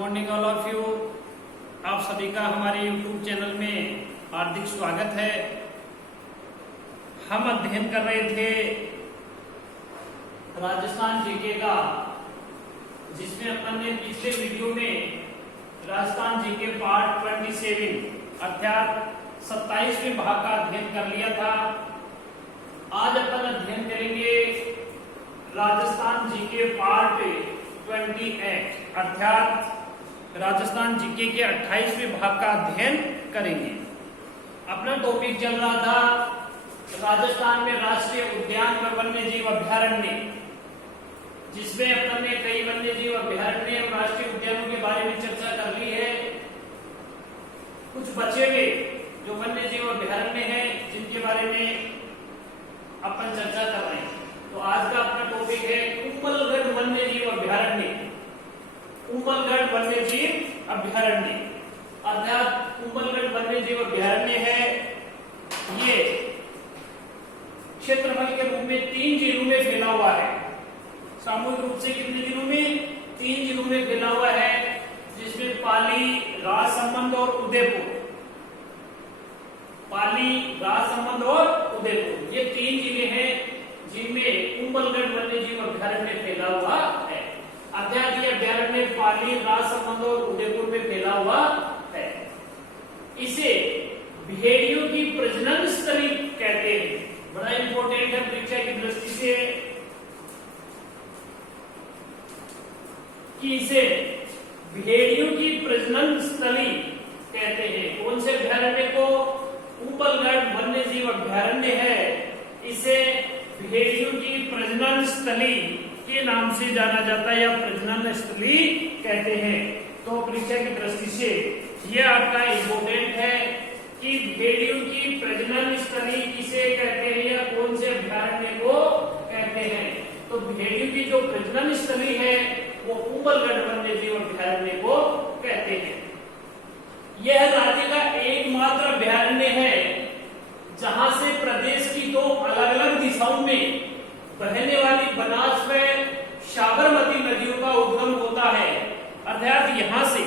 Morning all of you. आप सभी का हमारे यूट्यूब चैनल में हार्दिक स्वागत है। हम अध्ययन कर रहे थे राजस्थान जीके का, जिसमें अपन ने पिछले वीडियो में राजस्थान जीके पार्ट 27 अर्थात 27वें भाग का अध्ययन कर लिया था। आज अपन अध्ययन करेंगे राजस्थान जीके पार्ट 28 अर्थात राजस्थान जीके के 28वें भाग का अध्ययन करेंगे। अपना टॉपिक चल रहा था राजस्थान में राष्ट्रीय उद्यान व वन्य जीव अभ्यारण्य, जिसमें अपन ने कई वन्य जीव अभ्यारण्य और राष्ट्रीय उद्यानों के बारे में चर्चा कर ली है। कुछ बचे हुए जो वन्य जीव अभ्यारण्य हैं जिनके बारे में अपन चर्चा कर रहे हैं। तो आज का अपना टॉपिक है कुंभलगढ़ वन्य जीव अभ्यारण्य। कुंभलगढ़ वन्य जीव अभ्यारण्य अर्थात कुंभलगढ़ वन्य जीव अभ्यारण्य है, ये क्षेत्रफल के रूप में 3 जिलों में फैला हुआ है। सामूहिक रूप से कितने जिलों में? 3 जिलों में फैला हुआ है, जिसमें पाली, राजसमंद और उदयपुर। पाली, राजसमंद और उदयपुर ये 3 जिले हैं जिनमें कुंभलगढ़ वन्य जीव अभ्यारण्य फैला हुआ है। अर्थात ये अभ्यारण्य पाली, राजसमंद और उदयपुर में फैला हुआ है। इसे भेड़ियों की प्रजनन स्थली कहते हैं। बड़ा इंपॉर्टेंट है परीक्षा की दृष्टि से कि इसे भेड़ियों की प्रजनन स्थली कहते हैं। कौन से अभ्यारण्य को? कुंभलगढ़ वन्य जीव अभ्यारण्य है, इसे भेड़ियों की प्रजनन स्थली के नाम से जाना जाता है या प्रजनन स्थली कहते हैं। तो परीक्षा की दृष्टि से यह आपका इंपोर्टेंट है कि भेड़ियों की प्रजनन स्थली किसे कहते हैं या कौन से अभ्यारण्य को कहते हैं। तो भेड़ियों की जो प्रजनन स्थली है वो कुंभलगढ़ वन्य जीव अभ्यारण्य को कहते हैं। यह राज्य का एकमात्र अभ्यारण्य है जहां से प्रदेश की 2 अलग-अलग दिशाओं में बहने वाली बनास व साबरमती नदियों का उद्गम होता है। अर्थात यहां से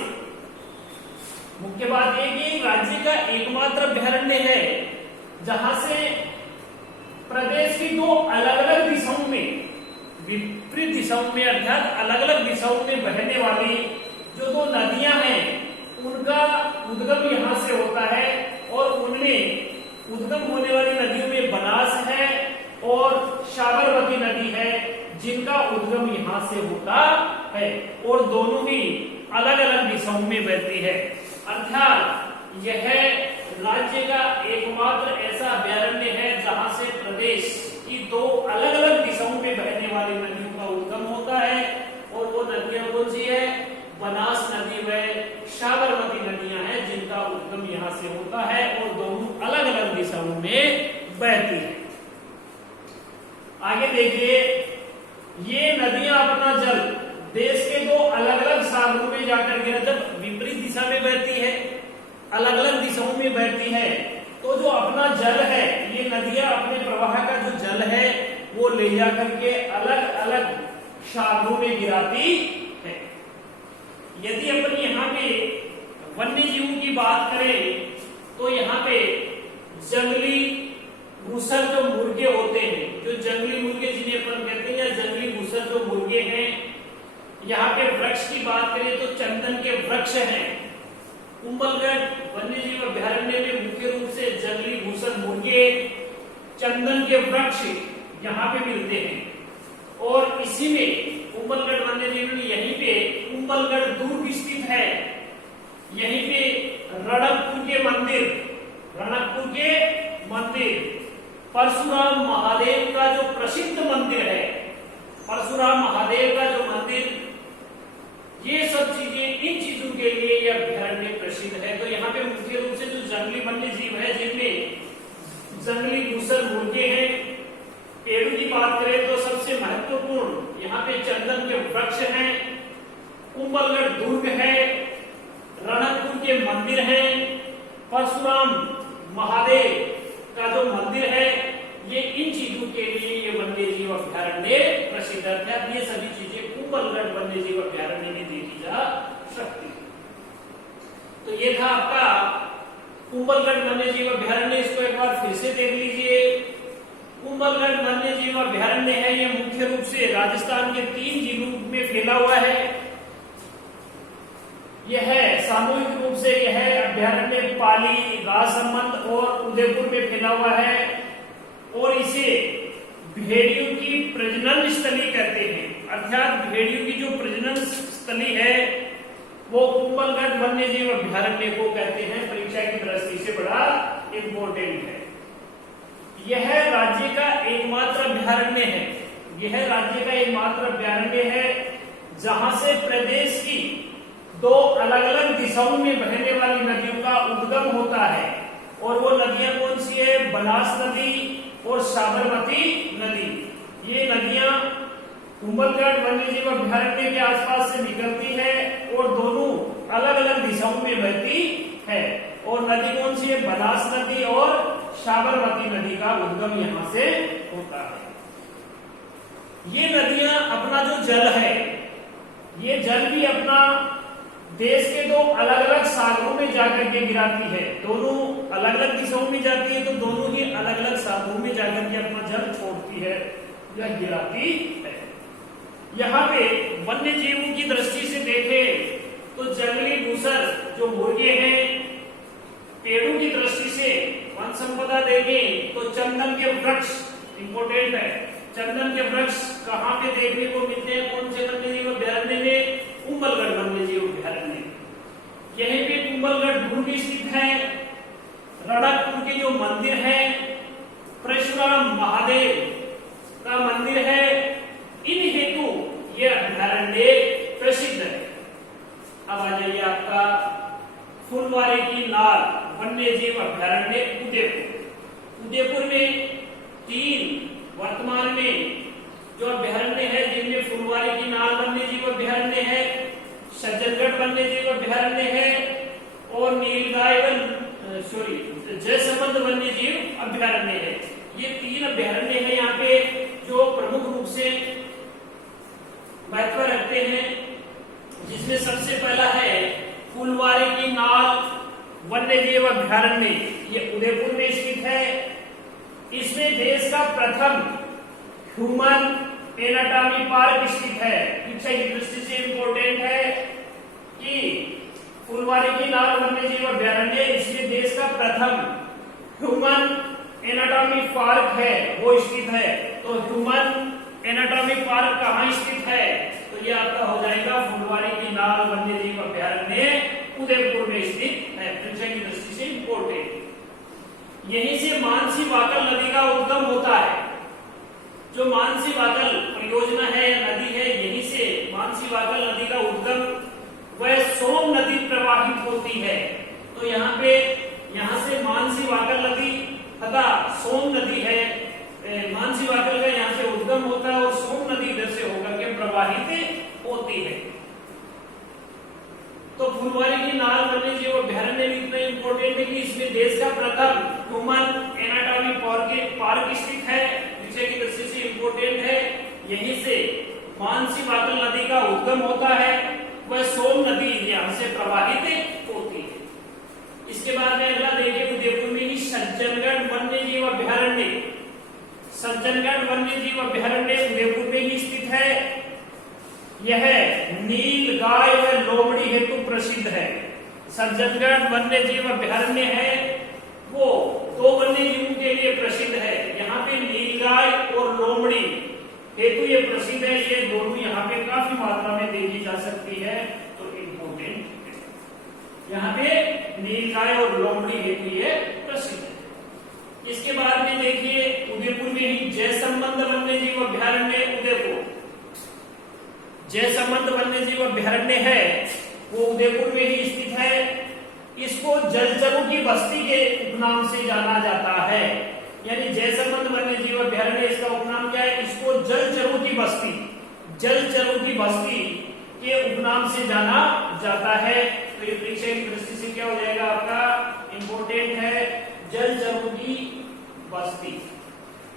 मुख्य बात यह कि राज्य का एकमात्र अभ्यारण्य है जहां से प्रदेश की 2 अलग-अलग दिशाओं में, विपरीत दिशाओं में अर्थात अलग-अलग दिशाओं में बहने वाली जो 2 नदियां हैं उनका उद्गम यहां से होता है। और उनमें उद्गम होने वाली नदियों में बनास है और साबरमती नदी है, जिनका उद्गम यहां से होता है और दोनों ही अलग अलग दिशाओं में बहती है। अर्थात यह राज्य का एकमात्र ऐसा अभ्यारण्य है जहां से प्रदेश की 2 अलग अलग दिशाओं में बहने वाली नदियों का उद्गम होता है। और वो नदियां कौन सी है? बनास नदी व साबरमती नदियां हैं, जिनका उद्गम यहां से होता है और दोनों अलग अलग दिशाओं में बहती है। आगे देखिए, ये नदियां अपना जल देश के 2 अलग अलग सागरों में जाकर गिरा। जब विपरीत दिशा में बहती है, अलग अलग दिशाओं में बहती है, तो जो अपना जल है, ये नदियां अपने प्रवाह का जो जल है वो ले जाकर के अलग अलग सागरों में गिराती है। यदि अपन यहाँ पे वन्य जीवों की बात करें तो यहाँ पे जंगली घुसर जो मुर्गे होते हैं, जो जंगली मुर्गे जिन्हें अपन कहते हैं या जंगली घुसर जो मुर्गे हैं। यहाँ पे वृक्ष की बात करें तो चंदन के वृक्ष हैं। कुंभलगढ़ वन्य जीव अभ्यारण्य में मुख्य रूप से जंगली घुसर मुर्गे, चंदन के वृक्ष यहाँ पे मिलते हैं। और इसी में कुंभलगढ़ वन्य जीव में यहीं पे कुंभलगढ़ दुर्ग स्थित है। यहीं पे रणकपुर के मंदिर, परशुराम महादेव का जो प्रसिद्ध मंदिर है, परशुराम महादेव का जो मंदिर, ये सब चीजें, इन चीजों के लिए यह अभ्यारण्य प्रसिद्ध है। तो यहाँ पे मुख्य रूप से जो जंगली वन्य जीव है, जिनमें जंगली घुसर मुर्गे हैं। पेड़ों की बात करें तो सबसे महत्वपूर्ण यहाँ पे चंदन के वृक्ष हैं, कुंभलगढ़ दुर्ग है, रणकपुर के मंदिर हैं, परशुराम महादेव का जो मंदिर है, ये इन चीजों के लिए ये वन्य जीव अभ्यारण्य प्रसिद्ध है। ये सभी चीजें कुंभलगढ़ वन्य जीव अभ्यारण्य में देखी जा सकती है। तो ये था आपका कुंभलगढ़ वन्यजीव अभ्यारण्य। इसको एक बार फिर से देख लीजिए। कुंभलगढ़ वन्यजीव अभ्यारण्य है, ये मुख्य रूप से राजस्थान के 3 जिलों में फैला हुआ है। यह सामूहिक रूप से यह अभ्यारण्य पाली, राजसमंद और उदयपुर में फैला हुआ है और इसे भेड़ियों की प्रजनन स्थली कहते हैं। अर्थात भेड़ियों की जो प्रजनन स्थली है वो कुंभलगढ़ वन्यजीव अभ्यारण्य को कहते हैं। परीक्षा की दृष्टि से बड़ा इंपॉर्टेंट है। यह राज्य का एकमात्र अभ्यारण्य है। यह राज्य का एकमात्र अभ्यारण्य है जहां से प्रदेश की 2 अलग अलग दिशाओं में बहने वाली नदियों का उद्गम होता है। और वो नदियां कौन सी है? बनास नदी और साबरमती नदी। ये नदियां कुंभलगढ़ वन्यजीव अभ्यारण्य के आसपास से निकलती है और दोनों अलग अलग दिशाओं में बहती है। और नदी कौन सी है? बनास नदी और साबरमती नदी का उद्गम यहां से होता है। ये नदियां अपना जो जल है, ये जल भी अपना देश के 2 अलग अलग सागरों में जाकर के गिराती है। दोनों अलग अलग दिशाओं में जाती है तो दोनों ही अलग अलग सागरों में जाकर के अपना जल छोड़ती है या गिराती है। यहाँ पे वन्य जीवों की दृष्टि से देखें तो जंगली घूसर जो मुर्गे हैं, पेड़ों की दृष्टि से वन संपदा देखें तो चंदन के वृक्ष इंपोर्टेंट है। चंदन के वृक्ष कहाँ पे देखने को मिलते हैं? कौन से वन्यजीव अभ्यारण्य में? कुंभलगढ़ वन्यजीव अभ्यारण्य। यहीं पे कुंभलगढ़ ढूंढ स्थित है। रणकपुर के जो मंदिर है, परशुराम महादेव का मंदिर है, इन हेतु ये अभ्यारण्य प्रसिद्ध है। अब आ जाइए आपका फुलवारी की नाल वन्यजीव अभ्यारण्य उदयपुर। उदयपुर में 3 वर्तमान में जो अभ्यारण्य है जिनमें फुलवारी की नाल वन्यजीव अभ्यारण्य है, सज्जनगढ़ वन्यजीव अभ्यारण्य है और नीलगाय जयसमंद वन्यजीव अभ्यारण्य है। ये 3 अभ्यारण्य है यहाँ पे जो प्रमुख रूप से महत्व रखते हैं, जिसमें सबसे पहला है फुलवारी की नाल वन्यजीव अभ्यारण्य। ये उदयपुर में स्थित है। इसमें देश का प्रथम ह्यूमन एनाटॉमी पार्क स्थित है। शिक्षा की दृष्टि से इंपॉर्टेंट है कि फुलवारी की नाल वन्यजीव अभ्यारण्य, इसमें देश का प्रथम ह्यूमन एनाटॉमी पार्क है वो स्थित है। तो ह्यूमन एनाटॉमी पार्क कहाँ स्थित है? तो ये आपका हो जाएगा फुलवारी की नाल वन्यजीव अभ्यारण्य उदयपुर में स्थित है। परीक्षा की दृष्टि से इंपॉर्टेंट। यहीं से मानसी वाकल नदी का उद्गम होता है। जो मानसी वाकल परियोजना है या नदी है, यहीं से मानसी वाकल नदी का उद्गम वह सोन नदी प्रवाहित होती है। तो यहाँ से मानसी वाकल नदी तथा सोन नदी है, मानसी वाकल का यहाँ से उद्गम होता है और सोन नदी इधर से होकर के प्रवाहित होती है। तो फुलवारी की नाल वन्यजीव अभ्यारण्य भी इतना इंपॉर्टेंट है कि इसमें देश का प्रथम ह्यूमन एनाटॉमी पार्क स्थित है। विषय की दृष्टि से इंपॉर्टेंट है। यहीं से मानसी वाकल नदी का उद्गम होता है, वह सोन नदी यहाँ से प्रवाहित होती है। इसके बाद में अगला देखिए उदयपुर में ही सज्जनगढ़ वन्यजीव अभ्यारण्य। सज्जनगढ़ वन्यजीव अभ्यारण्य उदयपुर में ही स्थित है। यह नील गाय व लोमड़ी हेतु प्रसिद्ध है। सज्जनगढ़ वन्यजीव अभ्यारण्य है वो 2 वन्यजीवों के लिए प्रसिद्ध है। यहाँ पे नीलगाय और लोमड़ी हेतु ये प्रसिद्ध है। ये दोनों यहाँ पे काफी मात्रा में देखी जा सकती है, तो इम्पोर्टेंट है। यहाँ पे नीलगाय और लोमड़ी हेतु ये प्रसिद्ध है। इसके बाद में देखिए उदयपुर में ही जयसमंद वन्यजीव अभ्यारण्य उदयपुर। जयसमंद वन्यजीव अभ्यारण्य है वो उदयपुर में ही स्थित है। इसको जलचरों की बस्ती के उपनाम से जाना जाता है। यानी जयसमंद वन्यजीव अभ्यारण्य, इसका उपनाम क्या है? इसको जलचरों की बस्ती के उपनाम से जाना जाता है। तो ये परीक्षा की दृष्टि से क्या हो जाएगा आपका? इंपोर्टेंट है, जलचरों की बस्ती।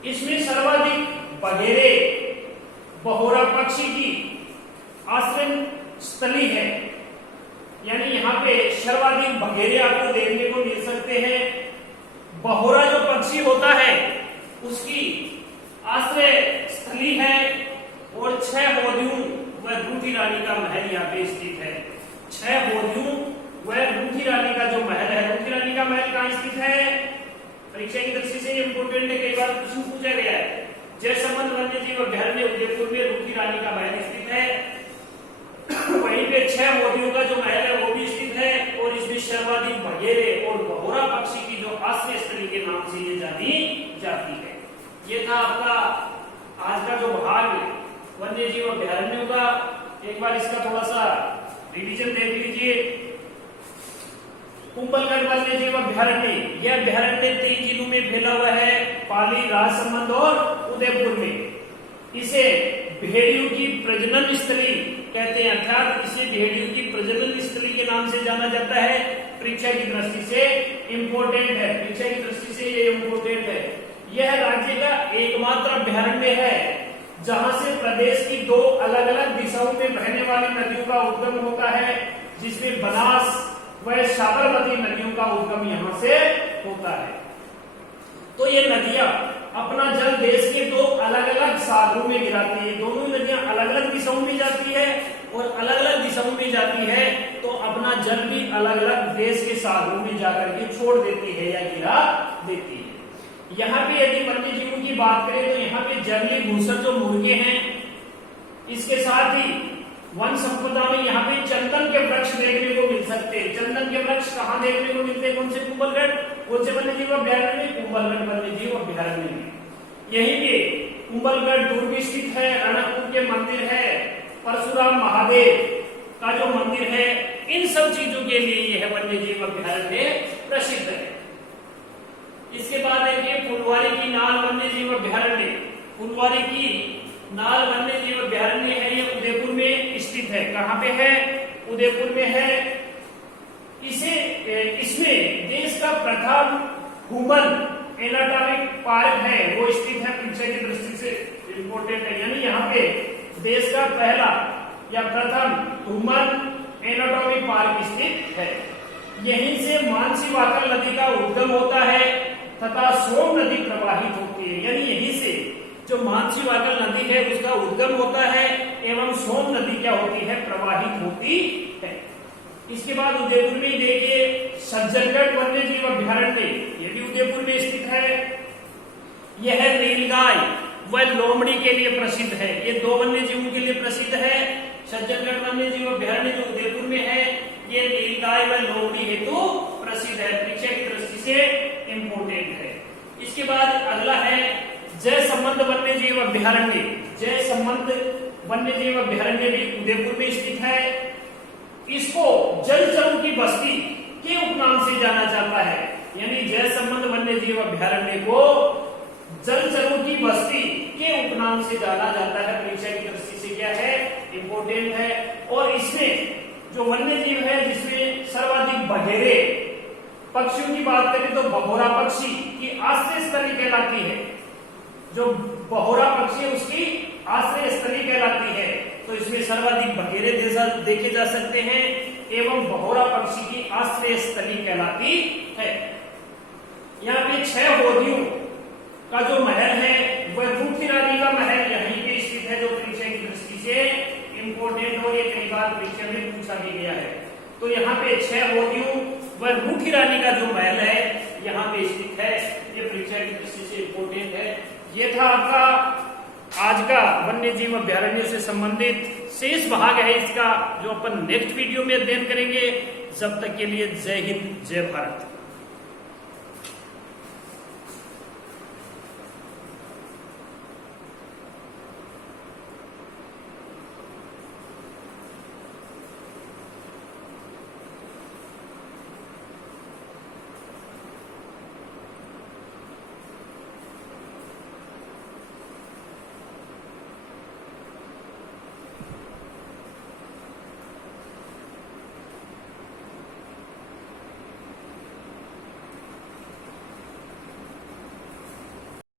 इसमें सर्वाधिक बघेरे बहोरा पक्षी की आश्रय स्थली है। यानी यहाँ पे सर्वाधिक बघेरे आपको देखने को मिल सकते हैं। बहोरा जो पक्षी होता है उसकी आश्रय स्थली है और 6 होदियों व रूठी रानी का महल यहाँ पे स्थित है। 6 होदियों व रूठी रानी का जो महल है, रूठी रानी का महल कहाँ स्थित है? परीक्षा की दृष्टि से इंपोर्टेंट है, कई बार क्वेश्चन पूछा गया है। जयसमंद वन्य जीव अभ्यारण्य उदयपुर में रूठी रानी का महल स्थित है। वहीं पे 6 होदियों का जो महल है वो भी स्थित है और इसमें सर्वाधिक बघेरे और बहोरा पक्षी की जो आश्रय स्थली के नाम से ये जानी जाती है। ये था आपका आज का जो भाग वन्य जीव अभ्यारण्यों का। एक बार इसका थोड़ा सा रिवीजन देख लीजिए। कुंभलगढ़ वन्य जीव अभ्यारण्य, यह अभ्यारण्य 3 जिलों में फैला हुआ है, पाली, राजसमंद और उदयपुर में। इसे भेड़ियों की प्रजनन स्थली कहते हैं, अर्थात इसे भेड़ियों की प्रजनन स्थली के नाम से जाना जाता है। परीक्षा की दृष्टि से इंपोर्टेंट है, परीक्षा की दृष्टि से ये इंपोर्टेंट है। यह राज्य का एकमात्र अभ्यारण्य है जहां से प्रदेश की 2 अलग अलग दिशाओं में बहने वाली नदियों का उद्गम होता है, जिसमें बनास व साबरमती नदियों का उद्गम यहां से होता है। तो ये नदियां अपना जल देश के 2 अलग अलग सागरों में गिराती है। दोनों नदियां अलग अलग दिशाओं में जाती है और अलग अलग दिशाओं में जाती है तो अपना जल भी अलग अलग देश के सागरों में जाकर के छोड़ देती है या गिरा देती है। यहाँ पे यदि वन्य जीवों की बात करें तो यहाँ पे जंगली घूसर जो मुर्गे हैं, इसके साथ ही वन संपदा में यहाँ पे चंदन के वृक्ष देखने को मिल सकते हैं। चंदन के वृक्ष कहाँ देखने को मिलते हैं? कौन से? कुंभलगढ़। कौन से वन्य जीव अभ्यारण्य में? कुंभलगढ़ वन्य जीव अभ्यारण्य में। यहीं पे कुंभलगढ़ दुर्ग स्थित है, रणकपुर के मंदिर है, परशुराम महादेव का जो मंदिर है, इन सब चीजों के लिए यह वन्य जीव अभ्यारण्य प्रसिद्ध है। इसके बाद देखिए फुलवारी की नाल वन्य जीव अभ्यारण्य। फुलवारी की नाल वन्य जीव अभ्यारण्य है, ये उदयपुर में स्थित है। कहाँ पे है? उदयपुर में है। इसमें देश का प्रथम ह्यूमन एनाटॉमिक पार्क है, वो स्थित है। परीक्षा की दृष्टि से इंपोर्टेंट है, यानी यहाँ पे देश का पहला या प्रथम ह्यूमन एनाटॉमिक पार्क स्थित है। यहीं से मानसी वाकर नदी का उद्गम होता है तथा सोम नदी प्रवाहित होती है। यानी यहीं से जो मानसी वाकर नदी है उसका उद्गम होता है एवं सोम नदी क्या होती है? प्रवाहित होती है। इसके बाद उदयपुर में देखिए सज्जनगढ़ वन्य जीव अभ्यारण्य, ये भी उदयपुर में स्थित है। यह नीलगाय व लोमड़ी के लिए प्रसिद्ध है। ये 2 वन्य जीवों के लिए प्रसिद्ध है। सज्जनगढ़ वन्य जीव अभ्यारण्य जो उदयपुर में है, ये नीलगाय व लोमड़ी हेतु प्रसिद्ध है। परीक्षा की दृष्टि से इंपोर्टेंट है। इसके बाद अगला है जयसमंद वन्य जीव अभ्यारण्य। जयसमंद वन्य जीव अभ्यारण्य भी उदयपुर में स्थित है। इसको जलचरों की बस्ती के उपनाम से जाना जाता है। यानी जयसमंद वन्य जीव अभ्यारण्य को जलचरों की बस्ती के उपनाम से जाना जाता है। परीक्षा की दृष्टि से क्या है? इंपोर्टेंट है। और इसमें जो वन्य जीव है जिसमें सर्वाधिक बघेरे पक्षियों की बात करें तो बहोरा पक्षी की आश्रय स्थली कहलाती है। जो बहोरा पक्षी है उसकी आश्रय स्थली कहलाती है। तो इसमें सर्वाधिक बघेरे देखे जा सकते हैं एवं बहोरा पक्षी की आश्रय स्थली कहलाती है। यहाँ पे 6 होदियों का जो महल है वह रूठी रानी का महल यहीं पे स्थित है, जो परीक्षा की दृष्टि से इंपोर्टेंट और ये कई बार परीक्षा में पूछा भी गया है। तो यहाँ पे 6 होदियों व रूठी रानी का जो महल है यहाँ पे स्थित है। ये परीक्षा की दृष्टि से इंपोर्टेंट है। ये था आपका आज का वन्य जीव अभ्यारण्य से संबंधित शेष भाग है इसका, जो अपन नेक्स्ट वीडियो में अध्ययन करेंगे। जब तक के लिए जय हिंद, जय भारत।